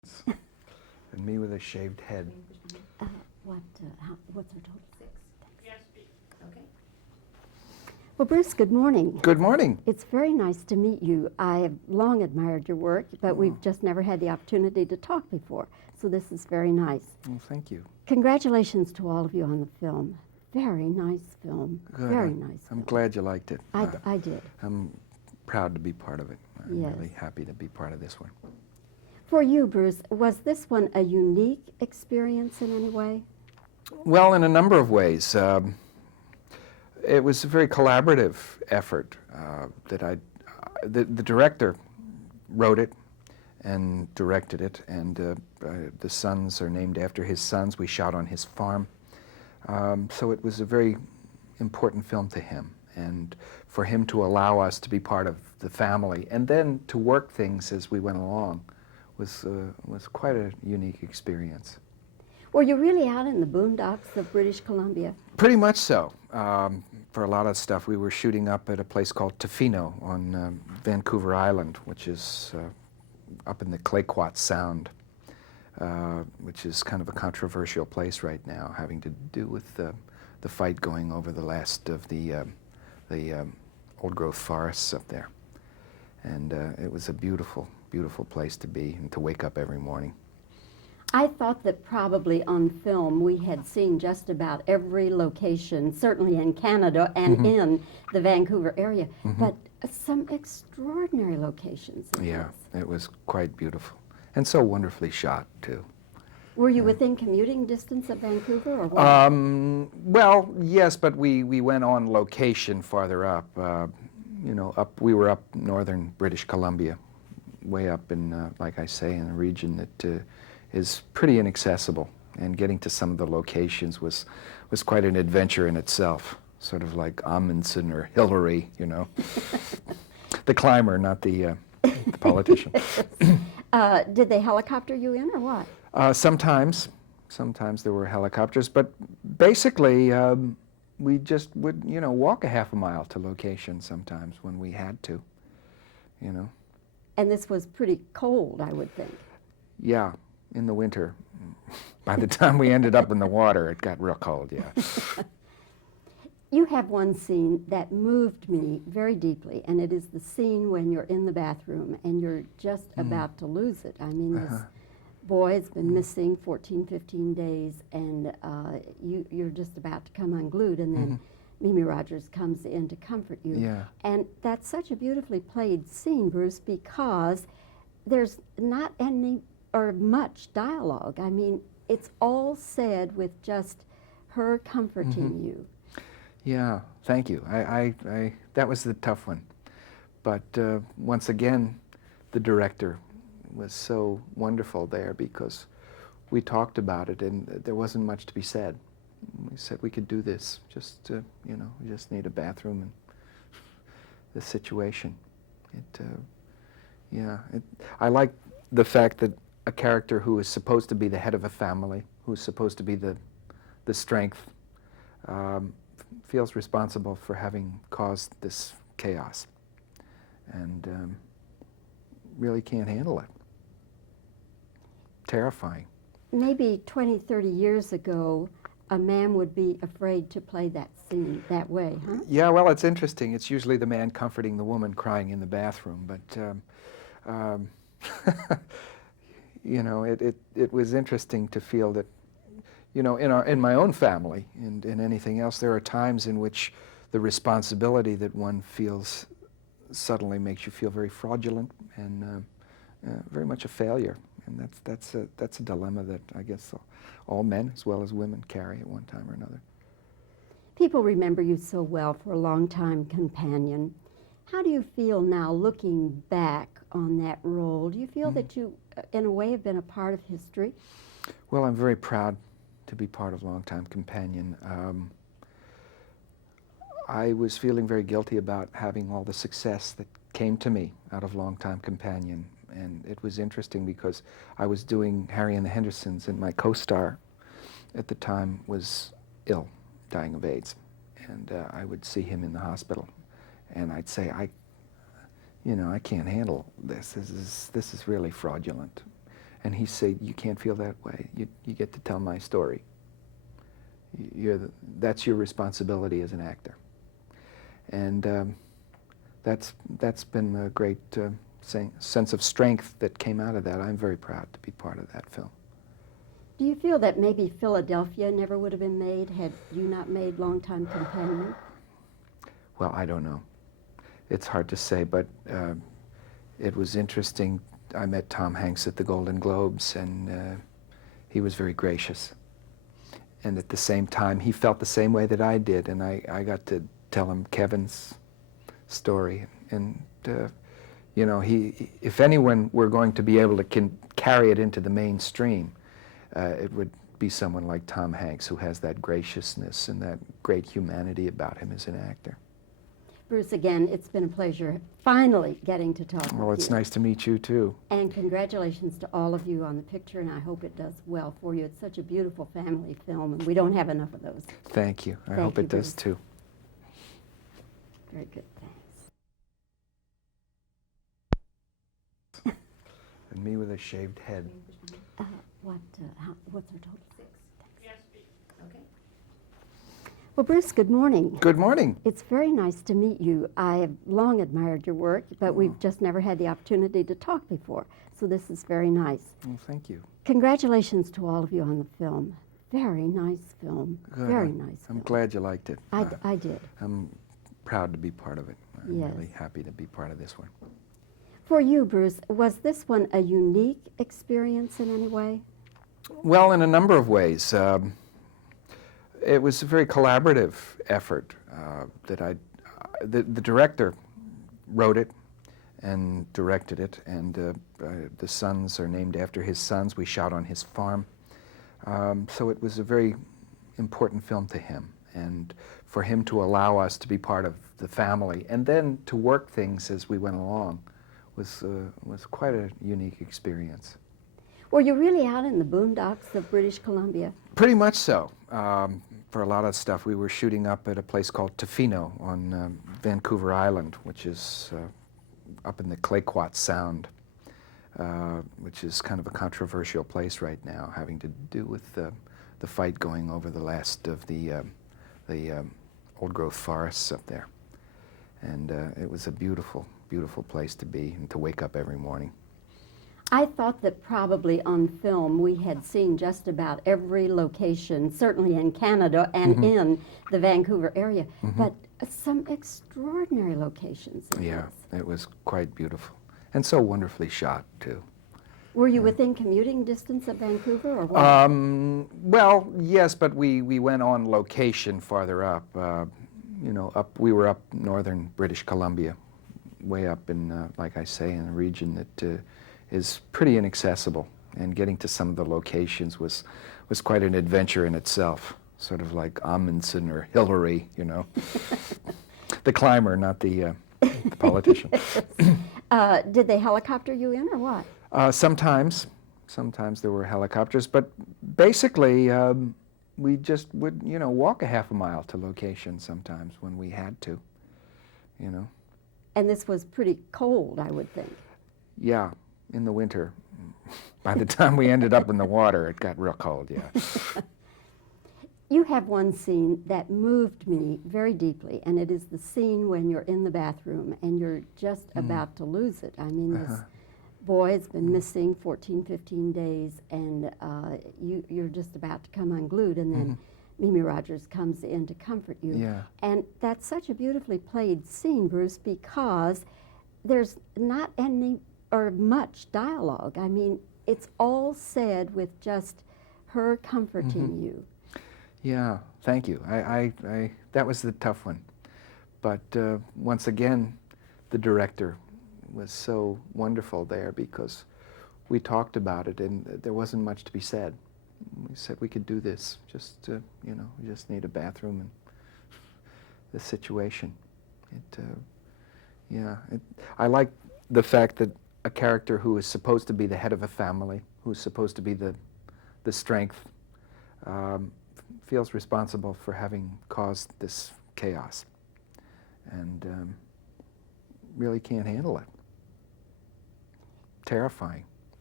And me with a shaved head. What's our total? 6. Yes. Okay. Well, Bruce, good morning. Good morning. It's very nice to meet you. I have long admired your work, but we've just never had the opportunity to talk before. So this is very nice. Well, thank you. Congratulations to all of you on the film. Very nice film. Good. Very nice I'm film. glad you liked it. I did. I'm proud to be part of it. I'm Yes. really happy to be part of this one. For you, Bruce, was this one a unique experience in any way? Well, in a number of ways. It was a very collaborative effort the director wrote it and directed it, and the sons are named after his sons. We shot on his farm. So it was a very important film to him, and for him to allow us to be part of the family and then to work things as we went along was quite a unique experience. Were you really out in the boondocks of British Columbia? Pretty much so. For a lot of stuff, we were shooting up at a place called Tofino on Vancouver Island, which is up in the Clayoquot Sound, which is kind of a controversial place right now, having to do with the fight going over the last of the old-growth forests up there. And it was a beautiful, beautiful place to be and to wake up every morning. I thought that probably on film we had seen just about every location, certainly in Canada and in the Vancouver area, but some extraordinary locations. Yeah, it was quite beautiful. And so wonderfully shot, too. Were you within commuting distance of Vancouver, or what? Well, yes, but we went on location farther up. We were up northern British Columbia, way up in, like I say, in a region that is pretty inaccessible, and getting to some of the locations was quite an adventure in itself, sort of like Amundsen or Hillary, you know. The climber, not the politician. Did they helicopter you in, or what? Sometimes there were helicopters, but basically we just would, walk a half a mile to location sometimes when we had to, And this was pretty cold, I would think. Yeah. In the winter. By the time we ended up in the water, it got real cold, yeah. You have one scene that moved me very deeply, and it is the scene when you're in the bathroom and you're just about to lose it. I mean, this boy has been missing 14, 15 days, and you're just about to come unglued, and then Mimi Rogers comes in to comfort you. Yeah. And that's such a beautifully played scene, Bruce, because there's not any or much dialogue. I mean, it's all said with just her comforting you. Yeah, thank you. That was the tough one. But once again, the director was so wonderful there because we talked about it and there wasn't much to be said. We said we could do this, we just need a bathroom and the situation. I like the fact that a character who is supposed to be the head of a family, who's supposed to be the strength, feels responsible for having caused this chaos and really can't handle it. Terrifying. Maybe 20, 30 years ago, a man would be afraid to play that scene that way, huh? Yeah, well, it's interesting. It's usually the man comforting the woman crying in the bathroom, but it was interesting to feel that, in my own family and in anything else, there are times in which the responsibility that one feels suddenly makes you feel very fraudulent and very much a failure. And that's a dilemma that I guess all men as well as women carry at one time or another. People remember you so well for a long-time companion. How do you feel now looking back on that role? Do you feel that you, in a way, have been a part of history? Well, I'm very proud to be part of Longtime Companion. I was feeling very guilty about having all the success that came to me out of Longtime Companion. And it was interesting because I was doing Harry and the Hendersons, and my co-star at the time was ill, dying of AIDS. And I would see him in the hospital. And I'd say, I can't handle this. This is really fraudulent. And he said, "You can't feel that way. You get to tell my story. That's your responsibility as an actor." And that's been a great sense of strength that came out of that. I'm very proud to be part of that film. Do you feel that maybe Philadelphia never would have been made had you not made Longtime Companion? Well, I don't know. It's hard to say, but it was interesting. I met Tom Hanks at the Golden Globes, and he was very gracious. And at the same time, he felt the same way that I did, and I got to tell him Kevin's story. And you know, if anyone were going to be able to carry it into the mainstream, it would be someone like Tom Hanks, who has that graciousness and that great humanity about him as an actor. Bruce, again, it's been a pleasure finally getting to talk with you. Well, it's nice to meet you, too. And congratulations to all of you on the picture, and I hope it does well for you. It's such a beautiful family film, and we don't have enough of those. Thank you. I hope it does, too. Very good, thanks. And me with a shaved head. What's our total? 6. Yes. Okay. Well, Bruce, good morning. Good morning. It's very nice to meet you. I have long admired your work, but we've just never had the opportunity to talk before, so this is very nice. Well, thank you. Congratulations to all of you on the film. Very nice film. Good. Very nice I'm film. glad you liked it. I did. I'm proud to be part of it. I'm Yes. really happy to be part of this one. For you, Bruce, was this one a unique experience in any way? Well, in a number of ways. It was a very collaborative effort the director wrote it and directed it, and the sons are named after his sons. We shot on his farm. So it was a very important film to him, and for him to allow us to be part of the family and then to work things as we went along was quite a unique experience. Were you really out in the boondocks of British Columbia? Pretty much so. For a lot of stuff, we were shooting up at a place called Tofino on Vancouver Island, which is up in the Clayoquot Sound, which is kind of a controversial place right now, having to do with the fight going over the last of the old-growth forests up there. And it was a beautiful, beautiful place to be and to wake up every morning. I thought that probably on film we had seen just about every location, certainly in Canada and in the Vancouver area, but some extraordinary locations in Yeah, this. it was quite beautiful. And so wonderfully shot, too. Were you within commuting distance of Vancouver or what? Well, yes, but we went on location farther up. You know, we were up northern British Columbia, way up in, like I say, in a region that is pretty inaccessible, and getting to some of the locations was quite an adventure in itself, sort of like Amundsen or Hillary, you know. The climber, not the politician. Did they helicopter you in or what? Sometimes there were helicopters, but basically we just would, you know, walk a half a mile to location sometimes when we had to, you know. And this was pretty cold, I would think. Yeah. In the winter. By the time we ended up in the water, it got real cold, yeah. You have one scene that moved me very deeply, and it is the scene when you're in the bathroom and you're just about to lose it. I mean, this boy has been missing 14, 15 days, and you're just about to come unglued, and then Mimi Rogers comes in to comfort you. Yeah. And that's such a beautifully played scene, Bruce, because there's not any or much dialogue. I mean, it's all said with just her comforting you. Yeah, thank you. That was the tough one. But once again, the director was so wonderful there because we talked about it and there wasn't much to be said. We said we could do this, just, you know, we just need a bathroom and the situation. I like the fact that a character who is supposed to be the head of a family, who's supposed to be the strength, feels responsible for having caused this chaos and really can't handle it. Terrifying.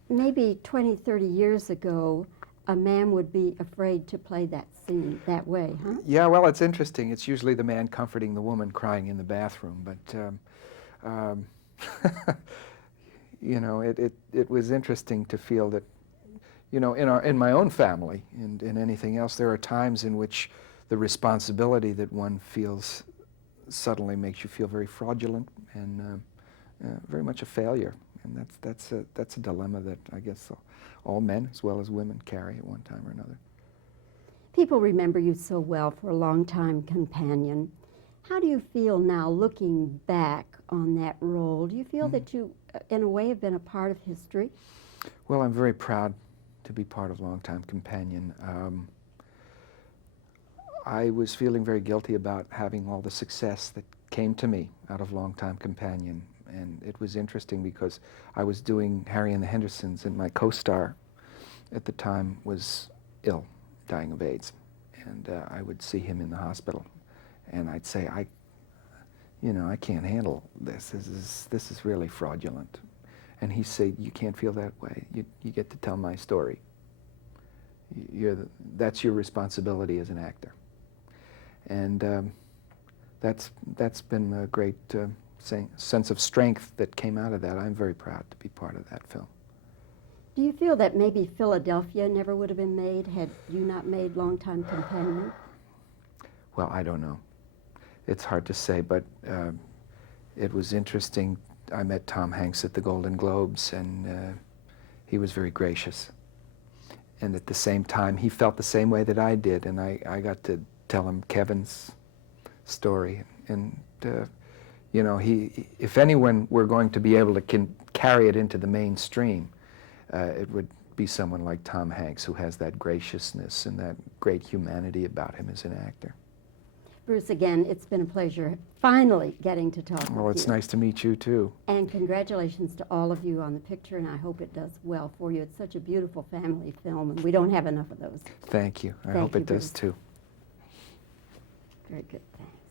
maybe 20, 30 years ago, a man would be afraid to play that scene that way, huh? Yeah, well, it's interesting. It's usually the man comforting the woman crying in the bathroom, but um, you know, it was interesting to feel that, you know, in my own family and in anything else, there are times in which the responsibility that one feels suddenly makes you feel very fraudulent and very much a failure, and that's a dilemma that I guess all men as well as women carry at one time or another. People remember you so well for a long-time companion. How do you feel now looking back on that role? Do you feel that you, in a way, have been a part of history? Well, I'm very proud to be part of Longtime Companion. I was feeling very guilty about having all the success that came to me out of Longtime Companion, and it was interesting because I was doing Harry and the Hendersons, and my co-star at the time was ill, dying of AIDS, and I would see him in the hospital, and I'd say, you know, I can't handle this. This is really fraudulent. And he'd say, you can't feel that way. You get to tell my story. That's your responsibility as an actor. And that's been a great sense of strength that came out of that. I'm very proud to be part of that film. Do you feel that maybe Philadelphia never would have been made had you not made Longtime Companion? Well, I don't know. It's hard to say, but it was interesting. I met Tom Hanks at the Golden Globes, and he was very gracious. And at the same time, he felt the same way that I did, and I got to tell him Kevin's story. And you know, if anyone were going to be able to carry it into the mainstream, it would be someone like Tom Hanks, who has that graciousness and that great humanity about him as an actor. Bruce, again, it's been a pleasure finally getting to talk with you. Well, it's nice to meet you, too. And congratulations to all of you on the picture, and I hope it does well for you. It's such a beautiful family film, and we don't have enough of those. Thank you. I Thank hope you, it does, Bruce. too. Very good, thanks.